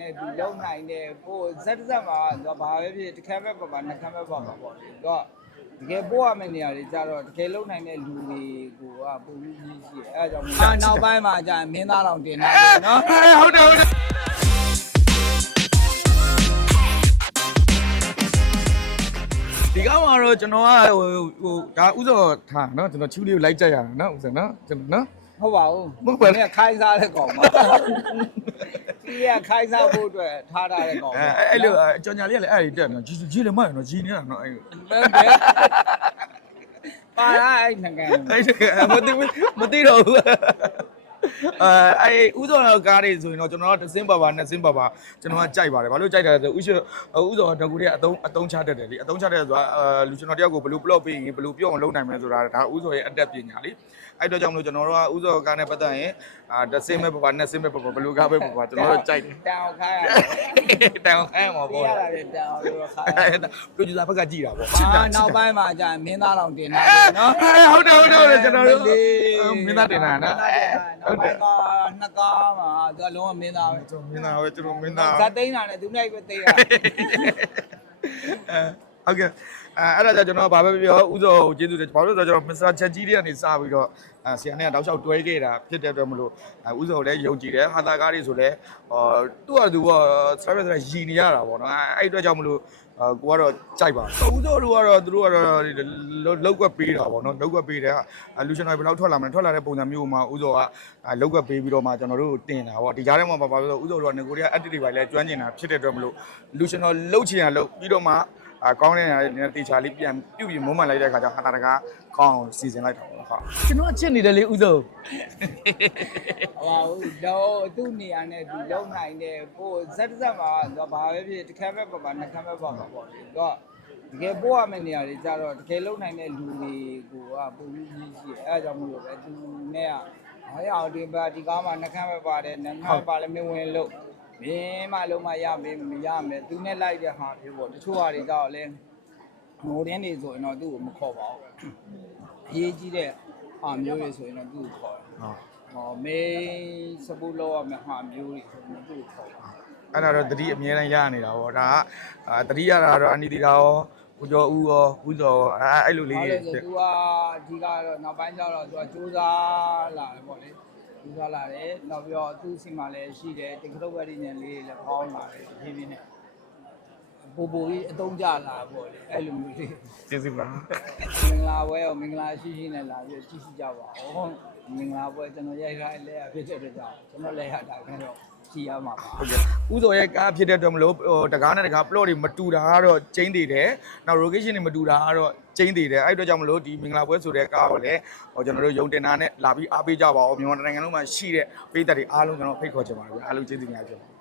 နဲ့သူလုံနိုင်တယ်ပို့ဇက်ဇက်မှာသူကဘာပဲဖြစ်တစ်ခါပဲပါပါနှစ်ခါပဲပါပါပေါ့လေသူကတကယ်ပို့ရမယ့်နေရာတွေကြတော့တကယ်လုံနိုင်တဲ့လူတွေကိုကပို့ပြီးကြီးရှိတယ်အဲဒါကြောင့်အာနောက်ပိုင်းမှာကြာရင်မင်းသားတော်တင်တာလေနော် ဟုတ်တယ်ဟုတ်တယ်ဒီကောင်ကတော့ကျွန်တော်ကဟိုဟိုဒါဥစောထားเนาะကျွန်တော်ချူလေးကိုလိုက်ကြက်ရတာเนาะဥစောเนาะကျွန်တော်เนาะ ဟုတ်ပါဘူး မဟုတ်ပါဘူး နင်ကခိုင်းစားတဲ့ကောင်ပါ ဒီကခိုင်းစားဖို့အတွက်ထားထားတဲ့ကောင်အဲအဲ့လိုအကြောင်ညာလေးကလည်းအဲ့ဒီတက်နော်ကြီးကြီးလည်းမရနော်ကြီးနေတာနော်အဲ့ဘယ်ဘယ်ပါလာအဲ့ငကန်အဲ့မသိမသိတော့ဘူး အဲအဲ့ဥစောကားတွေဆိုရင်တော့ကျွန်တော်ကတစ်စင်းပါပါနှစ်စင်းပါပါကျွန်တော်ကကြိုက်ပါတယ်ဘာလို့ကြိုက်တာလဲဆိုဥရှိဥစောတကူတွေကအတုံးအတုံးချတတ်တယ်လေအတုံးချတတ်တယ်ဆိုတာအဲလူကျွန်တော်တယောက်ကိုဘယ်လို plot ပေးရင်ဘယ်လိုပြောအောင်လုပ်နိုင်မလဲဆိုတာဒါဥစောရဲ့အတက်ပညာလေအဲ့တော့ကြောင့်မလို့ကျွန်တော်တို့ကဥစောကားနဲ့ပတ်သက်ရင်အာတစ်စင်းပဲပါပါနှစ်စင်းပဲပါပါဘယ်လိုကားပဲပါပါကျွန်တော်တို့ကြိုက်တယ်တောင်ခိုင်းရတောင်ခိုင်းမှာပြပေါ့ရတာလေတောင်လို့ခိုင်းရပရိုဂျူဆာဘက်ကကြည်တာပေါ့အာနောက်ပိုင်းမှာကြာရင်မင်းသားတော်တင်တာလေနော်ဟုတ်တယ်ဟုတ်တယ်ဟုတ်တယ်ကျွန်တော်တို့မင်းသားတင်တာနော် နောက်ပိုင်းကနှစ်ကားမှာသူကလုံးဝမင်းသားပဲကျွန်တော်မင်းသားပဲကျွန်တော်မင်းသားဇတ်သိန်းတာနဲ့သူနိုင်ပဲသိတာအဲ ဟုတ်ကဲ့အဲအဲ့ဒါကြောင့်ကျွန်တော်ဘာပဲပြောဥစောကိုကျေးဇူးတင်ဘာလို့လဲဆိုတော့ကျွန်တော်မစ္စတာချက်ကြီးတွေကနေစပြီးတော့အဲဆီယန်နဲ့တောက်လျှောက်တွဲခဲ့တာဖြစ်တဲ့အတွက်မလို့အဲဥစောကိုလည်းယုံကြည်တယ်ဟာတာကားတွေဆိုလည်းဟောသူ့ဟာသူက service နဲ့ရည်နေရတာပေါ့နော်အဲအဲ့အတွက်ကြောင့်မလို့အာကိုကတော့ကြိုက်ပါဥစောတို့ကတော့သူတို့ကတော့လောက်ကွက်ပေးတာပေါ့နော်လောက်ကွက်ပေးတယ်လူရှင်တွေဘယ်လောက်ထွက်လာမလဲထွက်လာတဲ့ပုံစံမျိုးမှာဥစောကလောက်ကွက်ပေးပြီးတော့မှကျွန်တော်တို့တင်တာပေါ့ဒီကြားထဲမှာပါလို့ဥစောတို့ကငကိုရီးယား active တွေပါလဲကျွမ်းကျင်တာဖြစ်တဲ့အတွက်မလို့လူရှင်တော်လှုပ်ချင်ရလှုပ်ပြီးတော့မှ အကောင်းတဲ့နေရာတွေတေချာလေးပြန်ပြုတ်ပြီးမုံမှန်လိုက်တဲ့ခါကျဟာတာတကားကောင်းအောင်စီစဉ်လိုက်တာပေါ့ဟုတ်ကျွန်တော်အချစ်နေတယ်လေဥစောဟောတော့သူ့နေရာနဲ့သူလုံနိုင်တယ်ပို့ဇက်ဇက်မှာသူကဘာပဲဖြစ်တစ်ခါပဲပါပါနှစ်ခါပဲပါပါပေါ့လေသူက တကယ်ပို့ရမယ့်နေရာတွေကြတော့တကယ်လုံနိုင်တဲ့လူတွေကိုကပို့ပြီးကြီးရှိတယ်အဲဒါကြောင့်မို့လို့ပဲသူနဲ့ကဟောရအောင်ဒီပါဒီကားမှာနှစ်ခါပဲပါတယ်နှစ်ခါပါလည်းမဝင်လို့မင်းမလုံးမရမင်းမရမယ်သူနဲ့လိုက်တဲ့ဟာမျိုးပေါ့တချို့ဟာတွေကြတော့လဲငိုတင်းနေဆိုရင်တော့သူ့ကိုမခေါ်ပါဘူးအရေးကြီးတဲ့ဟာမျိုးတွေဆိုရင်တော့သူ့ကိုခေါ်တယ်ဟုတ်ဟောမေးစပူလို့ရမယ့်ဟာမျိုးတွေဆိုရင်သူ့ကိုခေါ်ပါအဲ့ဒါတော့တတိအမြဲတမ်းရနေတာပေါ့ဒါကအာတတိရတာတော့အနိတိတာရော ဦးကျော်ဦးရောဦးကျော်ရောအဲအဲ့လိုလေးဘာတွေလဲဆိုသူကအဓိကတော့နောက်ပိုင်းကျတော့သူကစူးစမ်းလာတယ်ပေါ့လေစူးစမ်းလာတယ်နောက်ပြီးတော့သူ့စီမှာလည်းရှိတယ်တကယ်တော့ဝက်ဒီညံလေးလည်းပေါင်းလာတယ်ဖြည်းဖြည်းနဲ့ပူပူကြီးအတုံးကြလာပေါ့လေအဲ့လိုမျိုးလေးကျေးဇူးပါမင်္ဂလာပွဲရောမင်္ဂလာရှိရှိနဲ့လာပြီးကြည့်ရှိကြပါဦးမင်္ဂလာပွဲကျွန်တော်ရိုက်ထားလဲရဖြစ်တဲ့အတွက်ကြောင့်ကျွန်တော်လဲရတာကတော့ ကြည်ရမှာပါဟုတ်ကဲ့ဥစောရဲ့ကားဖြစ်တဲ့အတွက်မလို့ဟိုတကားနဲ့တကား plot တွေမတူတာကတော့ကျင်းသေးတယ်နောက် location တွေမတူတာကတော့ကျင်းသေးတယ်အဲ့အတွက်ကြောင့်မလို့ဒီမင်္ဂလာပွဲဆိုတဲ့ကားကိုလည်းဟိုကျွန်တော်တို့ယုံတင်တာနဲ့လာပြီးအားပေးကြပါဦးမြန်မာနိုင်ငံလုံးမှာရှိတဲ့ပြည်သက်တွေအားလုံးကျွန်တော်ဖိတ်ခေါ်ချင်ပါတယ်ဗျာအားလုံးကျေးဇူးများကြပါ